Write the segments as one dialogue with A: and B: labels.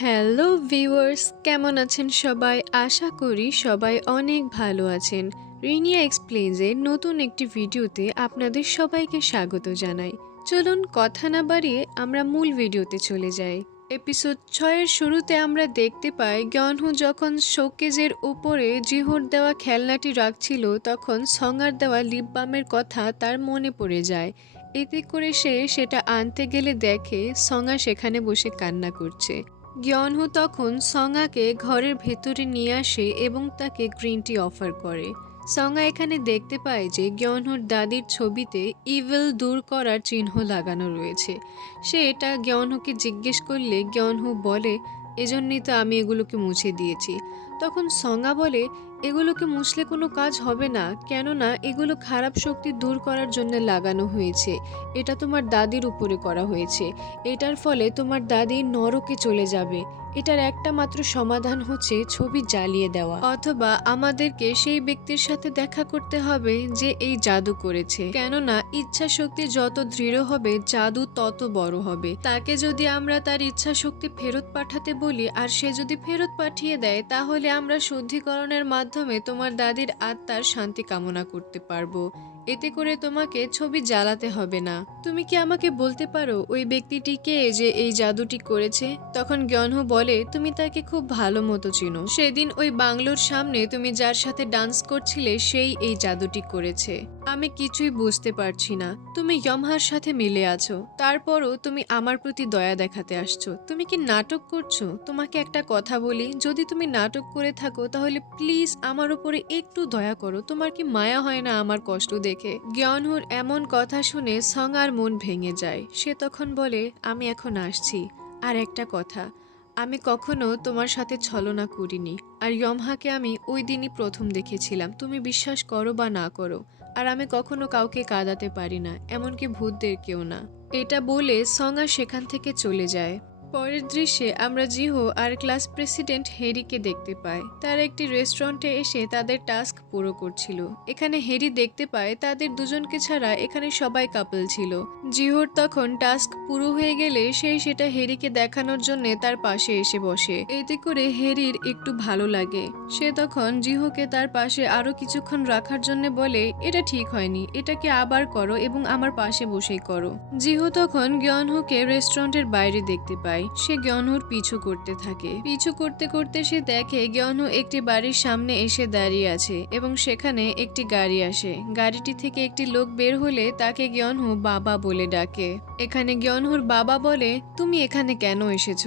A: Hello viewers কেমন আছেন সবাই? আশা করি সবাই অনেক ভালো আছেন। রিনিয়া এক্সপ্লেন্সের নতুন একটি ভিডিওতে আপনাদের সবাইকে স্বাগত জানাই। চলুন কথা না বাড়িয়ে আমরা মূল ভিডিওতে চলে যাই। এপিসোড ছয়ের শুরুতে আমরা দেখতে পাই গনহু যখন শোকেজের উপরে জিহুর দেওয়া খেলনাটি রাখছিল, তখন সঙ্গার দেওয়া লিপ বামের কথা তার মনে পড়ে যায়। এতে করে সে সেটা আনতে গেলে দেখে সঙ্গা সেখানে বসে কান্না করছে। গিয়নহু তখন সঙ্গাকে ঘরের ভেতরে নিয়ে আসে এবং তাকে গ্রিন টি অফার করে। সঙ্গা এখানে দেখতে পায় যে জ্ঞানহুর দাদির ছবিতে ইভেল দূর করার চিহ্ন লাগানো রয়েছে। সে এটা জ্ঞানহুকে জিজ্ঞেস করলে জ্ঞানহু বলে, এজন্যই তো আমি এগুলোকে মুছে দিয়েছি। তখন সঙ্গা বলে এগুলোকে মুছলে কোনো কাজ হবে না, কেননা এগুলো খারাপ শক্তি দূর করার জন্য লাগানো হয়েছে। এটা তোমার দাদির উপরে করা হয়েছে। এটার ফলে তোমার দাদি নরকে চলে যাবে। এটার একটা মাত্র সমাধান হচ্ছে ছবি জ্বালিয়ে দেওয়া। অথবা আমাদেরকে সেই ব্যক্তির সাথে দেখা করতে হবে যে এই জাদু করেছে। কেননা ইচ্ছা শক্তি যত দৃঢ় হবে, জাদু তত বড় হবে। তাকে যদি আমরা তার ইচ্ছা শক্তি ফেরত পাঠাতে বলি, আর সে যদি ফেরত পাঠিয়ে দেয়, তাহলে আমরা শুদ্ধিকরণের মাধ্যমে তোমার দাদির আত্মার শান্তি কামনা করতে পারব। এতে করে তোমাকে ছবি জ্বালাতে হবে না। তুমি কি আমাকে বলতে পারো ওই ব্যক্তিটি কে যে এই জাদুটি করেছে? তখন জ্ঞানহু বলে, তুমি তাকে খুব ভালো মতো চিনো। সেদিন ওই বাংলোর সামনে তুমি যার সাথে ডান্স করছিলে, সেই এই জাদুটি করেছে। আমি কিছুই বুঝতে পারছি না। তুমি ইয়মহার সাথে মিলে আছো। তারপরও তুমি আমার প্রতি দয়া দেখাতে আসছো। তুমি কি নাটক করছ? তোমাকে একটা কথা বলি, যদি তুমি নাটক করে থাকো, তাহলে প্লিজ আমার উপরে একটু দয়া করো। তোমার কি মায়া হয় না আমার কষ্ট দেখে? জ্ঞানহুর এমন কথা শুনে সঙ্গার মন ভেঙে যায়। সে তখন বলে, আমি এখন আসছি। আর একটা কথা, আমি কখনো তোমার সাথে ছলনা করিনি। আর ইয়মহাকে আমি ওই দিনই প্রথম দেখেছিলাম। তুমি বিশ্বাস করো বা না করো, আর আমি কখনো কাউকে কাঁদাতে পারি না, এমনকি ভূতদের কেউ না। এটা বলে সঙ্গা সেখান থেকে চলে যায়। পরের দৃশ্যে আমরা জিহো আর ক্লাস প্রেসিডেন্ট হেরিকে দেখতে পাই। তারা একটি রেস্টুরেন্টে এসে তাদের টাস্ক পুরো করছিল। এখানে হেরি দেখতে পায় তাদের দুজনকে ছাড়া এখানে সবাই কাপল ছিল। জিহোর তখন টাস্ক পুরো হয়ে গেলে সেই সেটা হেরিকে দেখানোর জন্য তার পাশে এসে বসে। এতে করে হেরির একটু ভালো লাগে। সে তখন জিহোকে তার পাশে আরও কিছুক্ষণ রাখার জন্য বলে, এটা ঠিক হয়নি, এটাকে আবার করো এবং আমার পাশে বসেই করো। জিহো তখন গিয়নহুকে রেস্টুরেন্টের বাইরে দেখতে পায়। সে জ্ঞানুর পিছু করতে থাকে। পিছু করতে করতে সে দেখে জ্ঞানু একটি বাড়ির সামনে এসে দাঁড়িয়ে আছে এবং সেখানে একটি গাড়ি আসে। গাড়িটি থেকে একটি লোক বের হলে তাকে গিয়নহু বাবা বলে ডাকে। এখানে গিয়নহুর বাবা বলে, তুমি এখানে কেন এসেছ?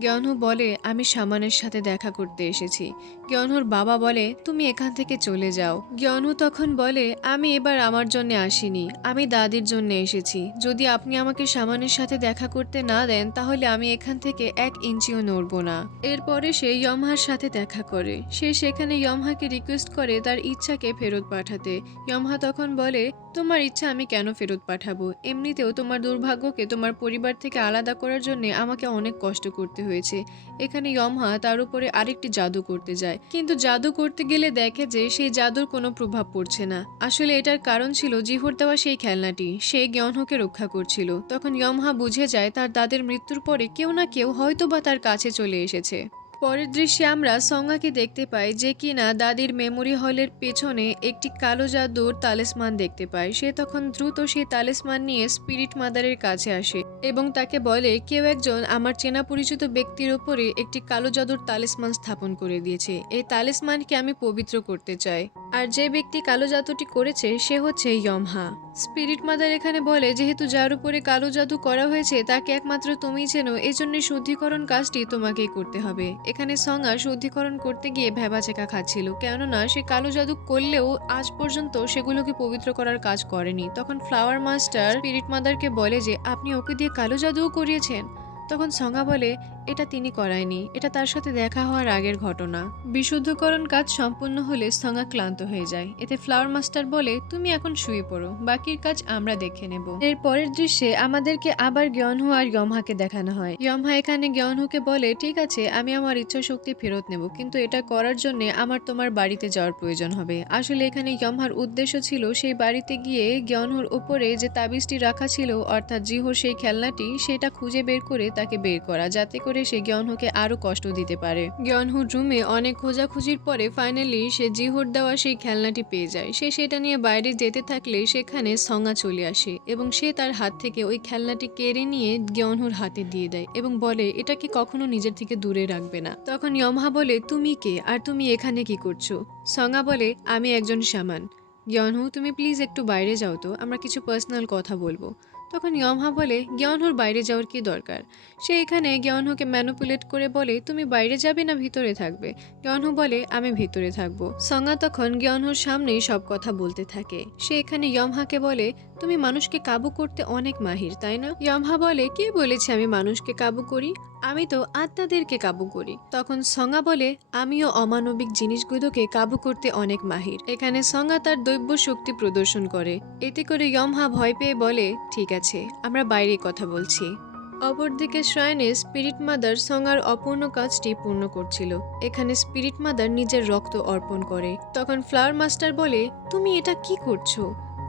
A: জ্ঞানহু বলে, আমি সামানের সাথে দেখা করতে এসেছি। জ্ঞানহুর বাবা বলে, তুমি এখান থেকে চলে যাও। জ্ঞানহু তখন বলে, আমি এবার আমার জন্য আসিনি। আমি দাদির জন্য এসেছি। যদি আপনি আমাকে সামানের সাথে দেখা করতে না দেন, তাহলে আমি এখান থেকে এক ইঞ্চিও নড়ব না। এরপরে সে ইয়মহার সাথে দেখা করে। সে সেখানে ইয়মহাকে রিকোয়েস্ট করে তার ইচ্ছাকে ফেরত পাঠাতে। ইয়মহা তখন বলে, তোমার ইচ্ছা আমি কেন ফেরত পাঠাবো? এমনিতেও তোমার দুর্ভাগ্যকে তোমার পরিবার থেকে আলাদা করার জন্য আমাকে অনেক কষ্ট করতে হয়েছে। এখানে ইয়মহা তার উপরে আরেকটি জাদু করতে যায়। কিন্তু জাদু করতে গেলে দেখে যে সেই জাদুর কোনো প্রভাব পড়ছে না। আসলে এটার কারণ ছিল জিহর দেওয়া সেই খেলনাটি। সে জ্ঞানহকে রক্ষা করছিল। তখন ইয়মহা বুঝে যায় তার দাদের মৃত্যুর পরে কেউ না কেউ হয়তো বা তার কাছে চলে এসেছে। পরের দৃশ্যে আমরা সঙ্গাকে দেখতে পাই যে কিনা দাদির মেমোরি হলের পেছনে একটি কালো জাদুর তালেসমান দেখতে পায়। সে তখন দ্রুত সেই তালেসমান নিয়ে স্পিরিট মাদারের কাছে আসে এবং তাকে বলে, কেউ একজন আমার চেনা পরিচিত ব্যক্তির ওপরে একটি কালো জাদুর তালেসমান স্থাপন করে দিয়েছে। এই তালেসমানকে আমি পবিত্র করতে চাই। আর যে ব্যক্তি কালো জাদুটি করেছে, সে হচ্ছে ইয়মহা। স্পিরিট মাদার এখানে বলে, যেহেতু যার উপরে কালো জাদু করা হয়েছে, তাকে একমাত্র তুমিই চেনো, এজন্য শুদ্ধিকরণ কাজটি তোমাকেই করতে হবে। এখানে সঙ্গা শুদ্ধিকরণ করতে গিয়ে ভেবাচেকা খাচ্ছিল, কেননা সে কালো জাদু করলেও আজ পর্যন্ত সেগুলোকে পবিত্র করার কাজ করেনি। তখন ফ্লাওয়ার মাস্টার স্পিরিট মাদারকে বলে যে, আপনি ওকে দিয়ে কালো জাদুও করিয়েছেন? তখন সঙ্গা বলে এটা তিনি করায়নি। এটা তার সাথে দেখা হওয়ার আগের ঘটনা। বিশুদ্ধকরণ কাজ সম্পূর্ণ হলে সঙ্গা ক্লান্ত হয়ে যায়। এতে ফ্লাওয়ার মাস্টার বলে, তুমি এখন শুয়ে পড়ো। বাকির কাজ আমরা দেখে নেব। এর পরের দৃশ্যে আমাদেরকে আবার জ্ঞানহু আর ইয়মহাকে দেখানো হয়। ইয়মহা এখানে জ্ঞানহুকে বলে, ঠিক আছে, আমি আমার ইচ্ছা শক্তি ফেরত নেব, কিন্তু এটা করার জন্য আমার তোমার বাড়িতে যাওয়ার প্রয়োজন হবে। আসলে এখানে ইয়মহার উদ্দেশ্য ছিল সেই বাড়িতে গিয়ে জ্ঞানহুর উপরে যে তাবিজটি রাখা ছিল, অর্থাৎ জিহোর সেই খেলনাটি, সেটা খুঁজে বের করে তাকে বের করা, যাতে করে করে সে গিয়নহুকে আরও কষ্ট দিতে পারে। গিয়নহুর রুমে অনেক খোঁজাখুঁজির পরে ফাইনালি সে জিহুর দেওয়া সেই খেলনাটি পেয়ে যায়। সে সেটা নিয়ে বাইরে যেতে থাকলে সেখানে সঙ্গা চলে আসে এবং সে তার হাত থেকে ওই খেলনাটি কেড়ে নিয়ে গিয়নহুর হাতে দিয়ে দেয় এবং বলে এটাকে কখনো নিজের থেকে দূরে রাখবে না? তখন ইয়মহা বলে, তুমি কে? আর তুমি এখানে কি করছ? সঙ্গা বলে, আমি একজন সামান গিয়নহু, তুমি প্লিজ একটু বাইরে যাও তো, আমরা কিছু পার্সোনাল কথা বলব। তখন ইয়মহা বলে জ্ঞানহুর বাইরে যাওয়ার কি দরকার? সে এখানে জ্ঞানহুকে ম্যানুপুলেট করে বলে, তুমি বাইরে যাবে না, ভিতরে থাকবে? জ্ঞানহু বলে, আমি ভিতরে থাকব। সঙ্গা তখন জ্ঞানহুর সামনেই সব কথা বলতে থাকে। সে এখানে ইয়মহাকে বলে, তুমি মানুষকে কাবু করতে অনেক মাহির, তাই না? ইয়মহা বলে, কে বলেছে আমি মানুষকে কাবু করি? আমি তো আত্মাদেরকে কাবু করি। তখন সঙ্গা বলে, আমিও অমানবিক জিনিসগুলোকে কাবু করতে অনেক মাহির। এখানে সঙ্গা তার দৈব্য শক্তি প্রদর্শন করে। এতে করে ইয়মহা ভয় পেয়ে বলে, ঠিক আছে, আমরা বাইরে কথা বলছি। অপরদিকে শ্রায়নে স্পিরিট মাদার সঙ্গার অপূর্ণ কাজটি পূর্ণ করছিল। এখানে স্পিরিট মাদার নিজের রক্ত অর্পণ করে। তখন ফ্লাওয়ার মাস্টার বলে, তুমি এটা কি করছ?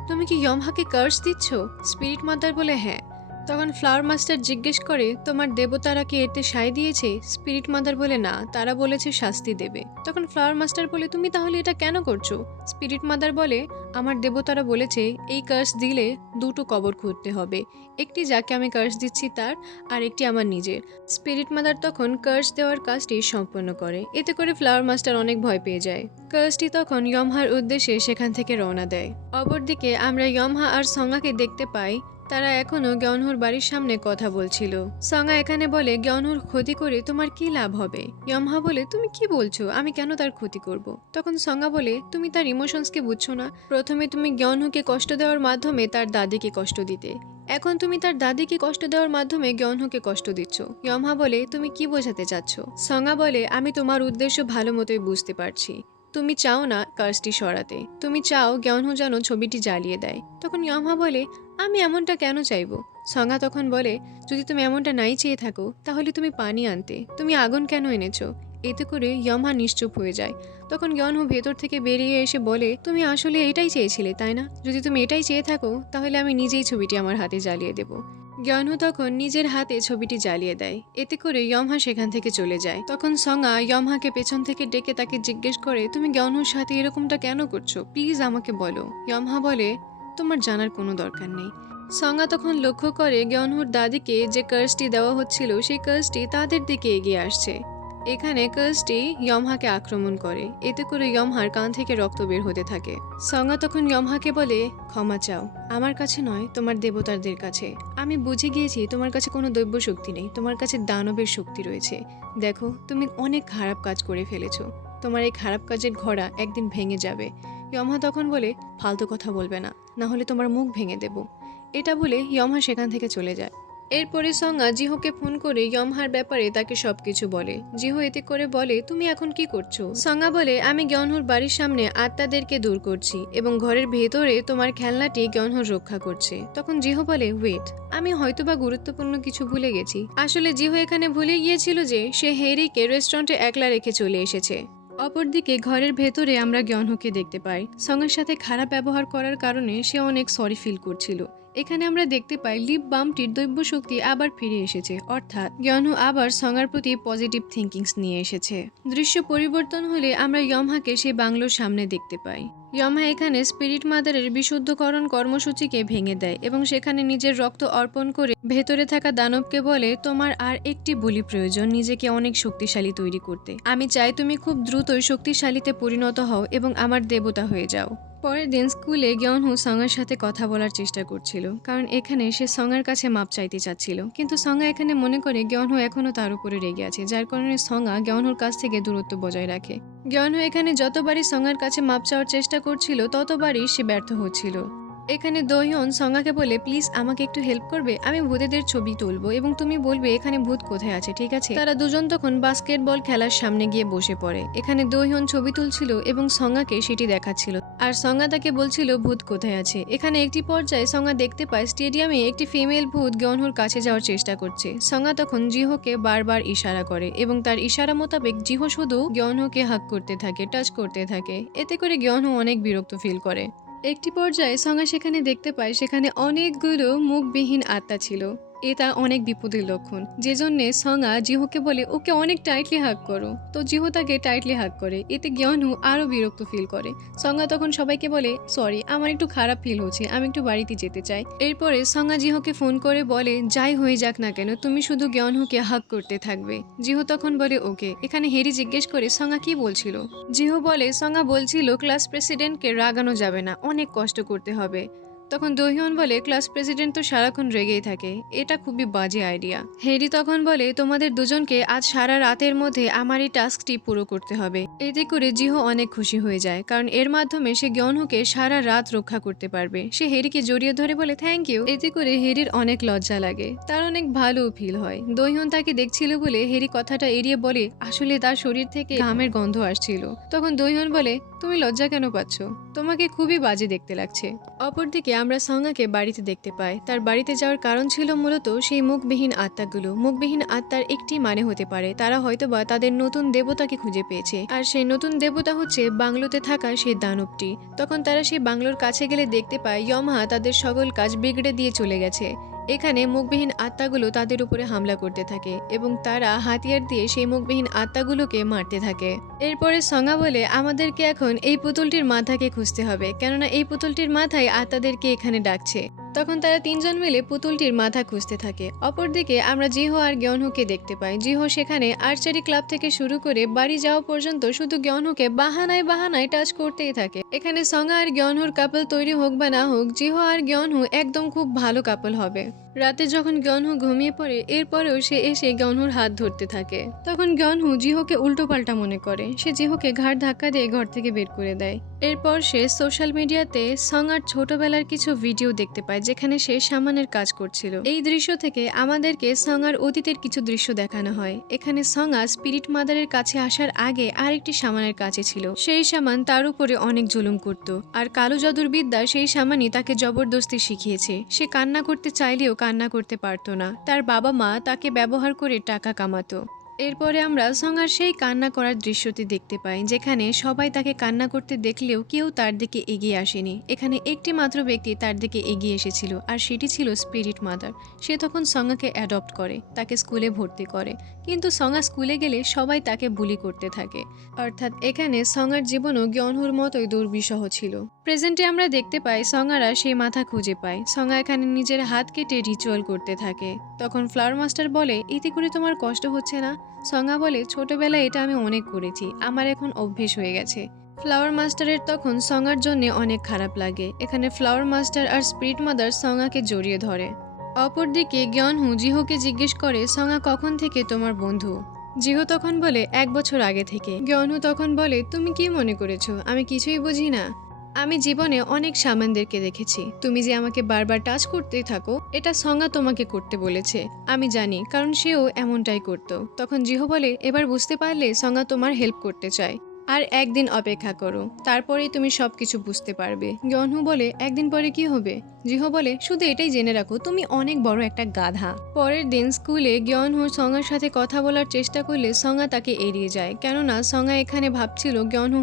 A: তুমি কি ইয়মহাকে কার্স দিচ্ছ? স্পিরিট মাদার বলে হ্যাঁ। তখন ফ্লাওয়ার মাস্টার জিজ্ঞেস করে, তোমার দেবতারা কি এতে সায় দিয়েছে? স্পিরিট মাদার বলে, না, তারা বলেছে শাস্তি দেবে। তখন ফ্লাওয়ার মাস্টার বলে, তুমি তাহলে এটা কেন করছ? স্পিরিট মাদার বলে, আমার দেবতারা বলেছে, এই কার্স দিলে দুটো কবর খুঁড়তে হবে। একটি যাকে আমি কার্স দিচ্ছি তার, আর একটি আমার নিজের। স্পিরিট মাদার তখন কার্স দেওয়ার কাজটি সম্পন্ন করে। এতে করে ফ্লাওয়ার মাস্টার অনেক ভয় পেয়ে যায়। কার্সটি তখন ইয়মহার উদ্দেশ্যে সেখান থেকে রওনা দেয়। অপরদিকে আমরা ইয়মহা আর সঙ্গাকে দেখতে পাই তারা এখনও গনহুর বাড়ির সামনে কথা বলছিল। সঙ্গা এখানে বলে গনহুর ক্ষতি করে তোমার কি লাভ হবে? ইয়মহা বলে, তুমি কি বলছো? আমি কেন তার ক্ষতি করব? তখন সঙ্গা বলে, তুমি তার ইমোশনসকে বুঝছ না। প্রথমে তুমি গনহুকে কষ্ট দেওয়ার মাধ্যমে তার দাদিকে কষ্ট দিতে। এখন তুমি তার দাদিকে কষ্ট দেওয়ার মাধ্যমে গনহুকে কষ্ট দিচ্ছ। ইয়মহা বলে, তুমি কি বোঝাতে চাচ্ছ? সঙ্গা বলে, আমি তোমার উদ্দেশ্য ভালো মতোই বুঝতে পারছি। তুমি চাও না কার্সটি সরাতে। তুমি চাও জ্ঞানহু যেন ছবিটি জ্বালিয়ে দেয়। তখন ইয়মহা বলে আমি এমনটা কেন চাইব? সঙ্গা তখন বলে, যদি তুমি এমনটা নাই চেয়ে থাকো, তাহলে তুমি পানি আনতে। তুমি আগুন কেন এনেছো? এতে করে ইয়মহা নিশ্চুপ হয়ে যায়। তখন জ্ঞানহু ভেতর থেকে বেরিয়ে এসে বলে, তুমি আসলে এটাই চেয়েছিলে, তাই না? যদি তুমি এটাই চেয়ে থাকো, তাহলে আমি নিজেই ছবিটি আমার হাতে জ্বালিয়ে দেবো। জ্ঞানহু তখন নিজের হাতে ছবিটি জ্বালিয়ে দেয়। এতে করে ইয়মহা সেখান থেকে চলে যায়। তখন সঙ্গা ইয়মহাকে পেছন থেকে ডেকে তাকে জিজ্ঞেস করে, তুমি জ্ঞানহুর সাথে এরকমটা কেন করছ? প্লিজ আমাকে বলো। ইয়মহা বলে তোমার জানার কোনো দরকার নেই। সঙ্গা তখন লক্ষ্য করে জ্ঞানহুর দাদিকে যে কার্সটি দেওয়া হচ্ছিল, সেই কার্সটি তাদের দিকে এগিয়ে আসছে। এখানে কার্সটি ইয়মহাকে আক্রমণ করে। এতে করে ইয়মহার কান থেকে রক্ত বের হতে থাকে। সঙ্গা তখন ইয়মহাকে বলে, ক্ষমা চাও। আমার কাছে নয়, তোমার দেবতারদের কাছে। আমি বুঝে গিয়েছি তোমার কাছে কোনো দৈব্য শক্তি নেই, তোমার কাছে দানবের শক্তি রয়েছে। দেখো, তুমি অনেক খারাপ কাজ করে ফেলেছো। তোমার এই খারাপ কাজের ঘোড়া একদিন ভেঙে যাবে। ইয়মহা তখন বলে, ফালতু কথা বলবে না না হলে তোমার মুখ ভেঙে দেব। এটা বলে ইয়মহা সেখান থেকে চলে যায়। এরপরে সঙ্গা জিহোকে ফোন করে ইয়মহার ব্যাপারে তাকে সবকিছু বলে। জিহো এতে করে বলে, তুমি এখন কি করছ? সঙ্গা বলে, আমি গনহুর বাড়ির সামনে আত্মাদেরকে দূর করছি এবং ঘরের ভেতরে তোমার খেলনাটি গনহুর রক্ষা করছে। তখন জিহো বলে, ওয়েট, আমি হয়তোবা গুরুত্বপূর্ণ কিছু ভুলে গেছি। আসলে জিহো এখানে ভুলে গিয়েছিল যে সে হেরিকে রেস্টুরেন্টে একলা রেখে চলে এসেছে। অপরদিকে ঘরের ভেতরে আমরা জ্ঞানহকে দেখতে পাই। সঙ্গের সাথে খারাপ ব্যবহার করার কারণে সে অনেক সরি ফিল করছিল। এখানে আমরা দেখতে পাই লিপ বামটির দৈব্য শক্তি আবার ফিরে এসেছে। অর্থাৎ জ্ঞানহু আবার সঙ্গার প্রতি পজিটিভ থিঙ্কিংস নিয়ে এসেছে। দৃশ্য পরিবর্তন হলে আমরা ইয়মহাকে সে বাংলোর সামনে দেখতে পাই। ইয়মহা এখানে স্পিরিট মাদারের বিশুদ্ধকরণ কর্মসূচিকে ভেঙে দেয় এবং সেখানে নিজের রক্ত অর্পণ করে ভেতরে থাকা দানবকে বলে, তোমার আর একটি বলি প্রয়োজন, নিজেকে অনেক শক্তিশালী তৈরি করতে। আমি চাই তুমি খুব দ্রুতই শক্তিশালীতে পরিণত হও এবং আমার দেবতা হয়ে যাও। পরের দিন স্কুলে গিয়ন হু সঙ্গার সাথে কথা বলার চেষ্টা করছিল, কারণ এখানে সে সঙ্গার কাছে মাপ চাইতে চাচ্ছিল। কিন্তু সঙ্গা এখানে মনে করে গিয়ন হু এখনও তার উপরে রেগে আছে, যার কারণে সঙ্গা গিয়ন হুর কাছ থেকে দূরত্ব বজায় রাখে। গিয়ন হু এখানে যতবারই সঙ্গার কাছে মাপ চাওয়ার চেষ্টা করছিল, ততবারই সে ব্যর্থ হচ্ছিল। এখানে দহিয়ন সঙ্গাকে বলে, প্লিজ আমাকে একটু হেল্প করবে? আমি ভূতেদের ছবি তুলবো এবং তুমি বলবে এখানে ভূত কোথায় আছে, ঠিক আছে? তারা দুজন তখন বাস্কেটবল খেলার সামনে গিয়ে বসে পড়ে। এখানে দহিয়ন ছবি তুলছিল এবং সঙ্গাকে সেটি দেখাচ্ছিল। আর সঙ্গা তাকে বলছিল, ভূত কোথায় আছে? এখানে একটি পর্যায়ে সঙ্গা দেখতে পায়, স্টেডিয়ামে একটি ফিমেল ভূত গনহুর কাছে যাওয়ার চেষ্টা করছে। সঙ্গা তখন জিহোকে বারবার ইশারা করে এবং তার ইশারা মোতাবেক জিহো শুধু গনহুকে হাক করতে থাকে টাচ করতে থাকে। এতে করে গনহু অনেক বিরক্ত ফিল করে। একটি পর্যায়ে সঙ্গা সেখানে দেখতে পায় সেখানে অনেকগুলো মুখবিহীন আত্মা ছিল। এটা অনেক বিপদের লক্ষণ। যে জন্যে সঙ্গা জিহোকে বলে, ওকে অনেক টাইটলি হাক করো। তো জিহো তাকে টাইটলি হাক করে। এতে জ্ঞানহু আরও বিরক্ত ফিল করে। সঙ্গা তখন সবাইকে বলে সরি আমার একটু খারাপ ফিল হচ্ছে, আমি একটু বাড়িতে যেতে চাই। এরপরে সঙ্গা জিহোকে ফোন করে বলে, যাই হয়ে যাক না কেন, তুমি শুধু জ্ঞানহুকে হাক করতে থাকবে। জিহো তখন বলে, ওকে। এখানে হেরি জিজ্ঞেস করে, সঙ্গা কি বলছিল? জিহো বলে, সঙ্গা বলছিল ক্লাস প্রেসিডেন্টকে রাগানো যাবে না, অনেক কষ্ট করতে হবে। তখন দহিয়ন বলে, ক্লাস প্রেসিডেন্ট তো সারাক্ষণ রেগেই থাকে। এটা খুবই বাজে আইডিয়া। হেরি তখন বলে, তোমাদের দুজনকে আজ সারা রাতের মধ্যে আমার এই টাস্কটি পুরো করতে হবে। এতে করে জিহো অনেক খুশি হয়ে যায়, কারণ এর মাধ্যমে সে গয়নহুকে সারা রাত রক্ষা করতে পারবে। সে হেরিকে জড়িয়ে ধরে বলে, থ্যাংক ইউ। এতে করে হেরির অনেক লজ্জা লাগে, তার অনেক ভালো ফিল হয়। দহিয়ন তাকে দেখছিল বলে হেরি কথাটা এড়িয়ে বলে, আসলে তার শরীর থেকে ঘামের গন্ধ আসছিল। তখন দহিয়ন বলে, তুমি লজ্জা কেন পাচ্ছ? তোমাকে খুবই বাজে দেখতে লাগছে। অপরদিকে আমরা সঙ্গাকে বাড়িতে দেখতে পাই। তার বাড়িতে যাওয়ার কারণ ছিল মূলত সেই মুখবিহীন আত্মাগুলো। মুখবিহীন আত্মার একটি মানে হতে পারে, তারা হয়তোবা তাদের নতুন দেবতাকে খুঁজে পেয়েছে। আর সেই নতুন দেবতা হচ্ছে বাংলোতে থাকা সেই দানবটি। তখন তারা সেই বাংলোর কাছে গেলে দেখতে পায়, ইয়মহা, তাদের সকল কাজ বিগড়ে দিয়ে চলে গেছে। এখানে মুখবিহীন আত্মাগুলো তাদের উপরে হামলা করতে থাকে এবং তারা হাতিয়ার দিয়ে সেই মুখবিহীন আত্মাগুলোকে মারতে থাকে। এরপরে সঙ্গা বলে, আমাদেরকে এখন এই পুতুলটির মাথাকে খুঁজতে হবে, কেননা এই পুতুলটির মাথায় আত্মাদেরকে এখানে ডাকছে। তখন তারা তিনজন মিলে পুতুলটির মাথা খুঁজতে থাকে। অপরদিকে আমরা জিহো আর জ্ঞানহুকে দেখতে পাই। জিহো সেখানে আর্চারি ক্লাব থেকে শুরু করে বাড়ি যাওয়া পর্যন্ত শুধু জ্ঞানহুকে বাহানায় বাহানায় টাচ করতেই থাকে। এখানে সঙ্গা আর জ্ঞানহুর কাপল তৈরি হোক বা না হোক, জিহো আর জ্ঞানহু একদম খুব ভালো কাপল হবে। রাতে যখন গয়নহু ঘুমিয়ে পড়ে, এরপরেও সে এসে গয়নহুর হাত ধরতে থাকে। তখন গয়নহু জিহোকে উল্টোপাল্টা মনে করে। সে জিহোকে ঘাড় ধাক্কা দিয়ে ঘর থেকে বের করে দেয়। এরপর সে সোশ্যাল মিডিয়াতে সঙ্গার ছোটবেলার কিছু ভিডিও দেখতে পায়, যেখানে সে সামানের কাজ করছিল। এই দৃশ্য থেকে আমাদেরকে সঙ্গার অতীতের কিছু দৃশ্য দেখানো হয়। এখানে সঙ্গা স্পিরিট মাদারের কাছে আসার আগে আরেকটি সামানের কাছে ছিল। সেই সামান তার উপরে অনেক জুলুম করত। আর কালো জাদুর বিদ্যা সেই সামানই তাকে জবরদস্তি শিখিয়েছে। সে কান্না করতে চাইলেও কান্না করতে পারতো না। তার বাবা মা তাকে ব্যবহার করে টাকা কামাতো। এরপরে আমরা সঙ্গার সেই কান্না করার দৃশ্যটি দেখতে পাই, যেখানে সবাই তাকে কান্না করতে দেখলেও কেউ তার দিকে এগিয়ে আসেনি। এখানে একটি মাত্র ব্যক্তি তার দিকে এগিয়ে এসেছিল, আর সেটি ছিল স্পিরিট মাদার সে তখন সঙ্গাকে অ্যাডপ্ট করে, তাকে স্কুলে ভর্তি করে। কিন্তু সঙ্গা স্কুলে গেলে সবাই তাকে বুলি করতে থাকে। অর্থাৎ এখানে সঙ্গার জীবনও জ্ঞানহুর মতোই দুর্বিষহ ছিল। প্রেজেন্টে আমরা দেখতে পাই, সঙ্গারা সেই মাথা খুঁজে পায়। সঙ্গা এখানে নিজের হাত কেটে রিচুয়াল করতে থাকে। তখন ফ্লাওয়ার মাস্টার বলে এতে করে তোমার কষ্ট হচ্ছে না? সঙ্গা বলে, ছোটবেলায় এটা আমি অনেক করেছি। আমার এখন অভ্যেস হয়ে গেছে। ফ্লাওয়ার মাস্টারের তখন সঙ্গার জন্য অনেক খারাপ লাগে। এখানে ফ্লাওয়ার মাস্টার আর স্পিরিট মাদার সঙ্গাকে জড়িয়ে ধরে। অপরদিকে জ্ঞানহু জিহোকে জিজ্ঞেস করে, সঙ্গা, কখন থেকে তোমার বন্ধু? জিহো তখন বলে, এক বছর আগে থেকে। জ্ঞানহু তখন বলে, তুমি কি মনে করেছ? আমি কিছুই বুঝি না। আমি জীবনে অনেক সামানদেরকে দেখেছি। তুমি যে আমাকে বারবার টাচ করতেই থাকো, এটা সঙ্গা তোমাকে করতে বলেছে। আমি জানি, কারণ সেও এমনটাই করত। তখন জিহো বলে, এবার বুঝতে পারলে সঙ্গা তোমার হেল্প করতে চায়। আর একদিন অপেক্ষা করো, তারপরেই তুমি সব কিছু বুঝতে পারবে। গনহু বলে, একদিন পরে কি হবে? জিহো বলে, শুধু এটাই জেনে রাখো, তুমি অনেক বড় একটা গাধা। পরের দিন স্কুলে গয়নহু সঙ্গার সাথে কথা বলার চেষ্টা করলে সঙ্গা তাকে এড়িয়ে যায়, কেননা সঙ্গা এখানে ভাবছিল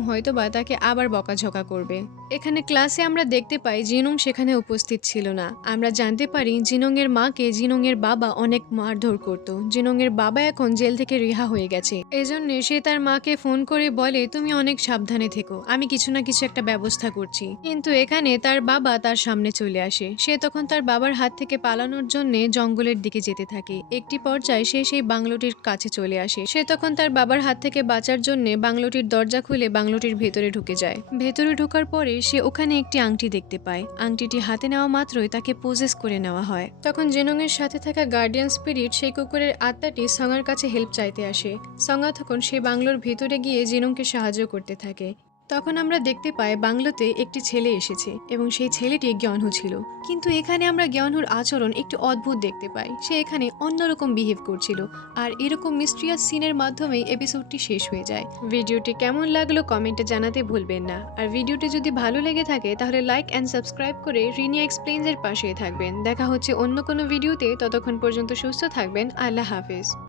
A: হয়তো বা তাকে আবার বকাঝকা করবে। এখানে ক্লাসে আমরা দেখতে পাই জিনং সেখানে উপস্থিত ছিল না। আমরা জানতে পারি জিনংয়ের মাকে জিনংয়ের বাবা অনেক মারধর করত। জিনংয়ের বাবা এখন জেল থেকে রিহা হয়ে গেছে। এজন্য সে তার মাকে ফোন করে বলে তুমি অনেক সাবধানে থেকো। আমি কিছু না কিছু একটা ব্যবস্থা করছি। কিন্তু এখানে তার বাবা তার সামনে চলে আসে। সে তখন তার বাবার হাত থেকে পালানোর জন্য জঙ্গলের দিকে যেতে থাকে। একটি পর্যায়ে সে সেই বাংলোটির কাছে চলে আসে। সে তখন তার বাবার হাত থেকে বাঁচার জন্য বাংলোটির দরজা খুলে বাংলোটির ভেতরে ঢুকে যায়। ভেতরে ঢোকার পরে সে ওখানে একটি আংটি দেখতে পায়। আংটিটি হাতে নেওয়া মাত্রই তাকে পোজেস করে নেওয়া হয়। তখন জেনংয়ের সাথে থাকা গার্ডিয়ান স্পিরিট সেই কুকুরের আত্মাটি সঙ্গার কাছে হেল্প চাইতে আসে। সঙ্গা তখন সে বাংলোর ভেতরে গিয়ে জেনংকে সাহায্য করতে থাকে। তখন আমরা দেখতে পাই বাংলোতে একটি ছেলে এসেছে এবং সেই ছেলেটি জ্ঞানহু ছিল। কিন্তু এখানে আমরা জ্ঞানহুর আচরণ একটু অদ্ভুত দেখতে পাই। সে এখানে অন্যরকম বিহেভ করছিল আর এরকম মিস্ট্রিয়াস সিনের মাধ্যমেই এপিসোডটি শেষ হয়ে যায়। ভিডিওটি কেমন লাগল কমেন্টে জানাতে ভুলবেন না। আর ভিডিওটি যদি ভালো লেগে থাকে তাহলে লাইক অ্যান্ড সাবস্ক্রাইব করে রিনিয়া এক্সপ্লেইনসের পাশে থাকবেন। দেখা হচ্ছে অন্য কোনো ভিডিওতে। ততক্ষণ পর্যন্ত সুস্থ থাকবেন। আল্লাহ হাফেজ।